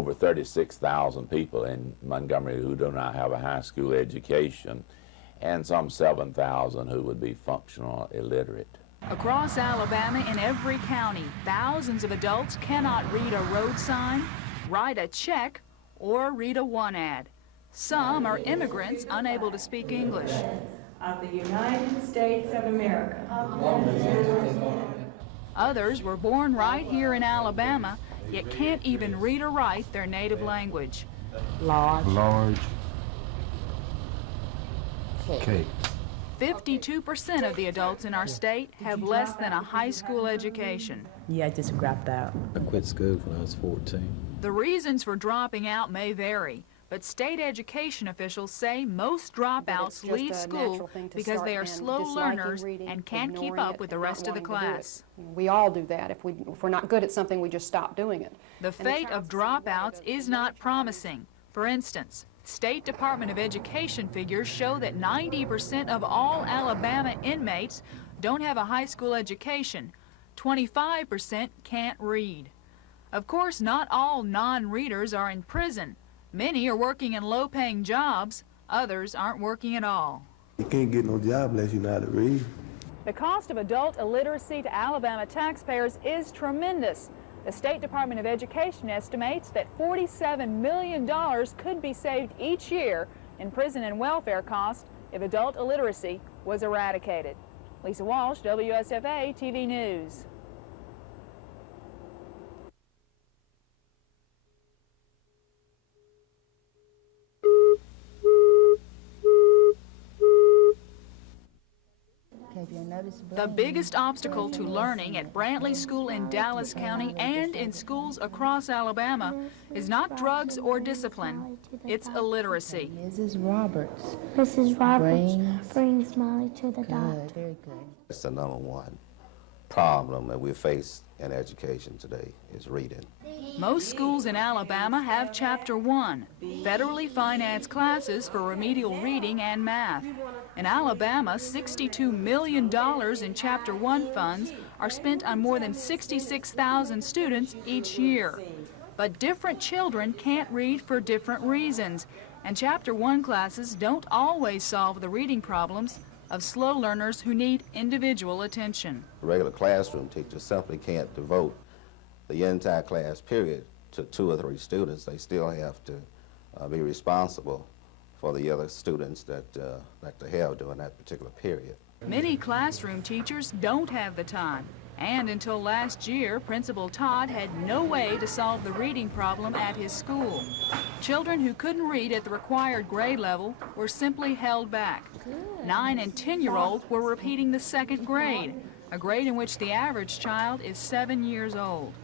over 36,000 people in Montgomery who do not have a high school education, and some 7,000 who would be functional illiterate. Across Alabama, in every county, thousands of adults cannot read a road sign, write a check, or read a want ad. Some are immigrants unable to speak English. Of the United States of America. Others were born right here in Alabama, yet can't even read or write their native language. Large. Cake. 52% of the adults in our state have less than a high school education. Yeah, I just dropped out. I quit school when I was 14. The reasons for dropping out may vary, but state education officials say most dropouts leave school because they are slow learners and can't keep up with the rest of the class. We all do that. If we're not good at something, we just stop doing it. The fate of dropouts is not promising. For instance, State Department of Education figures show that 90% of all Alabama inmates don't have a high school education. 25% can't read. Of course, not all non-readers are in prison. Many are working in low-paying jobs. Others aren't working at all. You can't get no job unless you know how to read. The cost of adult illiteracy to Alabama taxpayers is tremendous. The State Department of Education estimates that $47 million could be saved each year in prison and welfare costs if adult illiteracy was eradicated. Lisa Walsh, WSFA TV News. The biggest obstacle to learning at Brantley School in Dallas County and in schools across Alabama is not drugs or discipline, it's illiteracy. Mrs. Roberts. Mrs. Roberts brings Molly to the doctor. Very good. It's the number one problem that we face in education today is reading. Most schools in Alabama have Chapter 1, federally financed classes for remedial reading and math. In Alabama, $62 million in Chapter 1 funds are spent on more than 66,000 students each year. But different children can't read for different reasons, and Chapter 1 classes don't always solve the reading problems of slow learners who need individual attention. Regular classroom teachers simply can't devote the entire class period to 2 or 3 students. They still have to be responsible for the other students that they have during that particular period. Many classroom teachers don't have the time, and until last year, Principal Todd had no way to solve the reading problem at his school. Children who couldn't read at the required grade level were simply held back. 9- and 10-year-olds were repeating the 2nd grade, a grade in which the average child is 7 years old.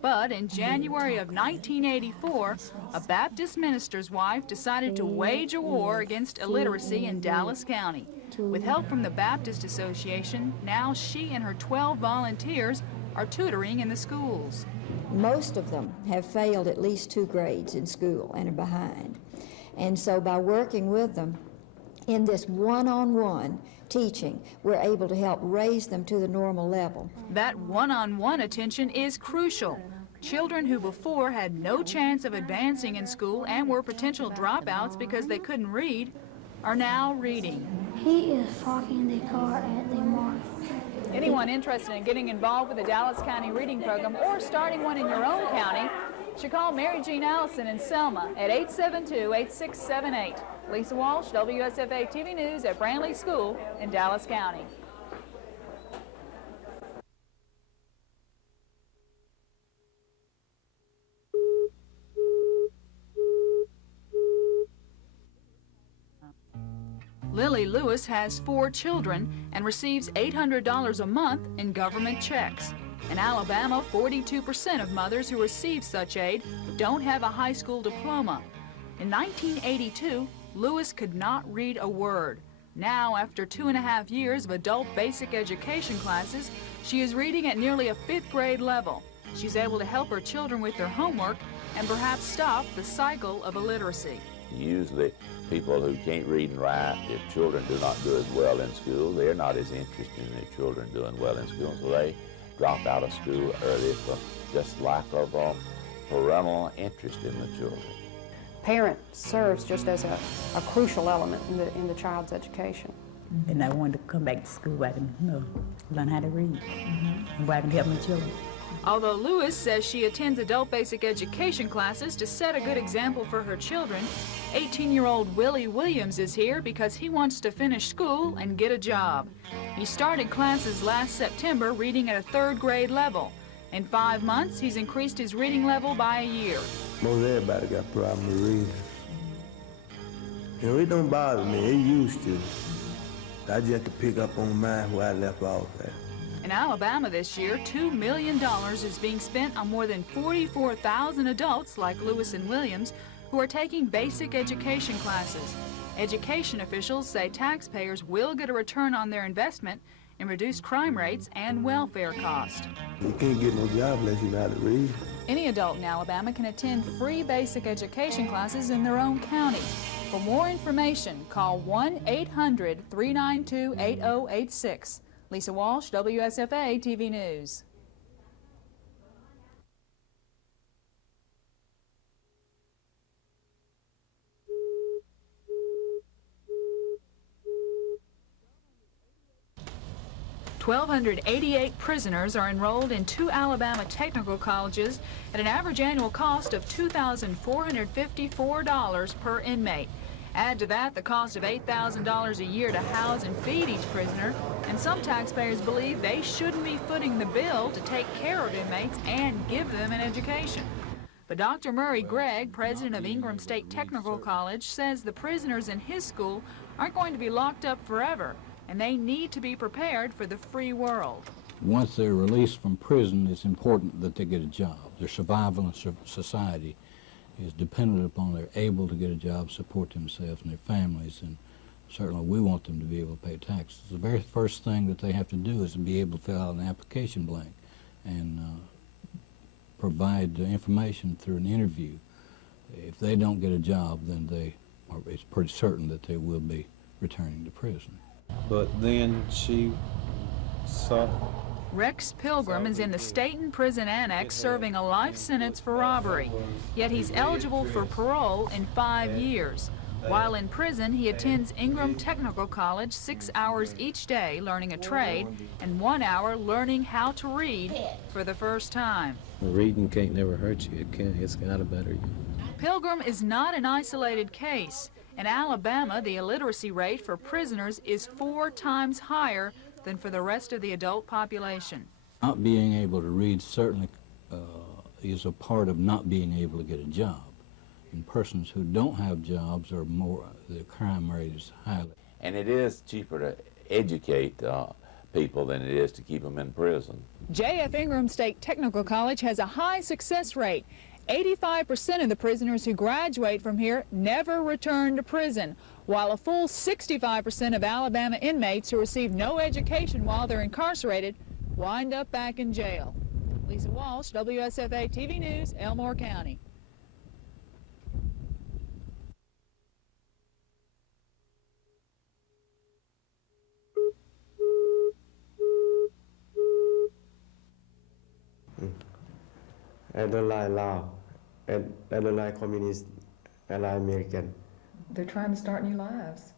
But in January of 1984, a Baptist minister's wife decided to wage a war against illiteracy in Dallas County. With help from the Baptist Association, now she and her 12 volunteers are tutoring in the schools. Most of them have failed at least 2 grades in school and are behind. And so by working with them in this one-on-one teaching, we're able to help raise them to the normal level. That one-on-one attention is crucial. Children who before had no chance of advancing in school and were potential dropouts because they couldn't read are now reading. He is parking the car at the mall. Anyone interested in getting involved with the Dallas County Reading Program or starting one in your own county should call Mary Jean Allison in Selma at 872-8678. Lisa Walsh, WSFA TV News at Brantley School in Dallas County. Lily Lewis has 4 children and receives $800 a month in government checks. In Alabama, 42% of mothers who receive such aid don't have a high school diploma. In 1982, Lewis could not read a word. Now, after 2.5 years of adult basic education classes, she is reading at nearly a 5th grade level. She's able to help her children with their homework and perhaps stop the cycle of illiteracy. Usually people who can't read and write, if children do not do as well in school, they're not as interested in their children doing well in school, so they drop out of school early for just lack of parental interest in the children. Parent serves just as a crucial element in the child's education. And I wanted to come back to school where I can, learn how to read, and where I can help my children. Although Lewis says she attends adult basic education classes to set a good example for her children, 18-year-old Willie Williams is here because he wants to finish school and get a job. He started classes last September reading at a 3rd grade level. In 5 months, he's increased his reading level by a year. Most everybody got a problem with reading. It don't bother me. It used to. I just have to pick up on mine where I left off at. In Alabama this year, $2 million is being spent on more than 44,000 adults like Lewis and Williams who are taking basic education classes. Education officials say taxpayers will get a return on their investment in reduced crime rates and welfare costs. You can't get no job unless you know how to read. Any adult in Alabama can attend free basic education classes in their own county. For more information, call 1-800-392-8086. Lisa Walsh, WSFA TV News. $1,288 prisoners are enrolled in 2 Alabama technical colleges at an average annual cost of $2,454 per inmate. Add to that the cost of $8,000 a year to house and feed each prisoner, and some taxpayers believe they shouldn't be footing the bill to take care of inmates and give them an education. But Dr. Murray Gregg, president of Ingram State Technical College, says the prisoners in his school aren't going to be locked up forever, and they need to be prepared for the free world. Once they're released from prison, it's important that they get a job. Their survival in society is dependent upon they're able to get a job, support themselves and their families, and certainly we want them to be able to pay taxes. The very first thing that they have to do is to be able to fill out an application blank and provide information through an interview. If they don't get a job, then it's pretty certain that they will be returning to prison. But then she saw... Rex Pilgrim is in the Staten Prison Annex serving a life sentence for robbery, yet he's eligible for parole in 5 years. While in prison, he attends Ingram Technical College 6 hours each day learning a trade and 1 hour learning how to read for the first time. Reading can't never hurt you. It's gotta better you. Pilgrim is not an isolated case. In Alabama, the illiteracy rate for prisoners is 4 times higher than for the rest of the adult population. Not being able to read certainly is a part of not being able to get a job. And persons who don't have jobs are more, the crime rate is higher. And it is cheaper to educate people than it is to keep them in prison. J.F. Ingram State Technical College has a high success rate. 85% of the prisoners who graduate from here never return to prison, while a full 65% of Alabama inmates who receive no education while they're incarcerated wind up back in jail. Lisa Walsh, WSFA TV News, Elmore County. I don't like law. I don't like communist. I like American. They're trying to start new lives.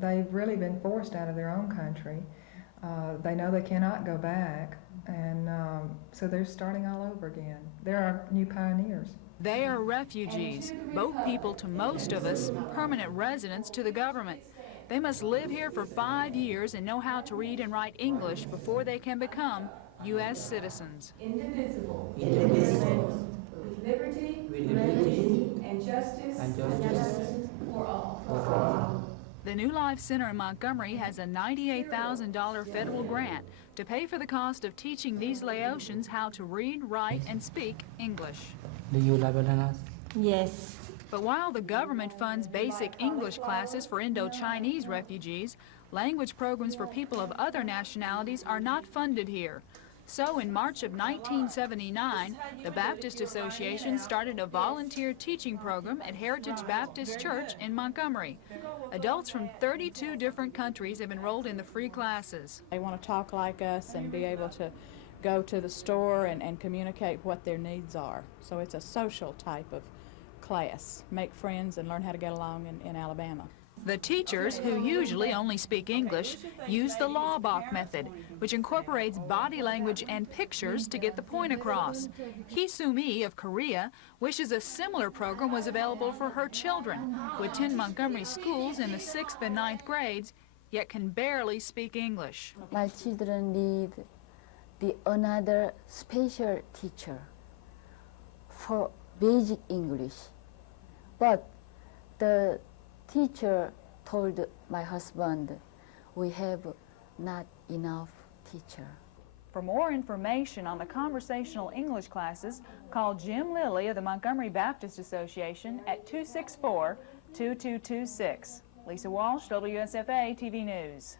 They've really been forced out of their own country. They know they cannot go back, and so they're starting all over again. They're our new pioneers. They are refugees, boat people to most of us, permanent residents to the government. They must live here for 5 years and know how to read and write English before they can become U.S. citizens. Indivisible. Indivisible. With liberty, and justice, for all. The New Life Center in Montgomery has a $98,000 federal grant to pay for the cost of teaching these Laotians how to read, write, and speak English. Do you love bananas? Yes. But while the government funds basic English classes for Indo-Chinese refugees, language programs for people of other nationalities are not funded here. So in March of 1979, the Baptist Association started a volunteer teaching program at Heritage Baptist Church in Montgomery. Adults from 32 different countries have enrolled in the free classes. They want to talk like us and be able to go to the store and communicate what their needs are. So it's a social type of class. Make friends and learn how to get along in Alabama. The teachers, who usually only speak English, use the Laubach method, which incorporates body language and pictures to get the point across. Hee Soo-mi of Korea wishes a similar program was available for her children, who attend Montgomery schools in the 6th and 9th grades, yet can barely speak English. My children need another special teacher for basic English. But the teacher told my husband, we have not enough teacher. For more information on the conversational English classes, call Jim Lilly of the Montgomery Baptist Association at 264-2226. Lisa Walsh, WSFA TV News.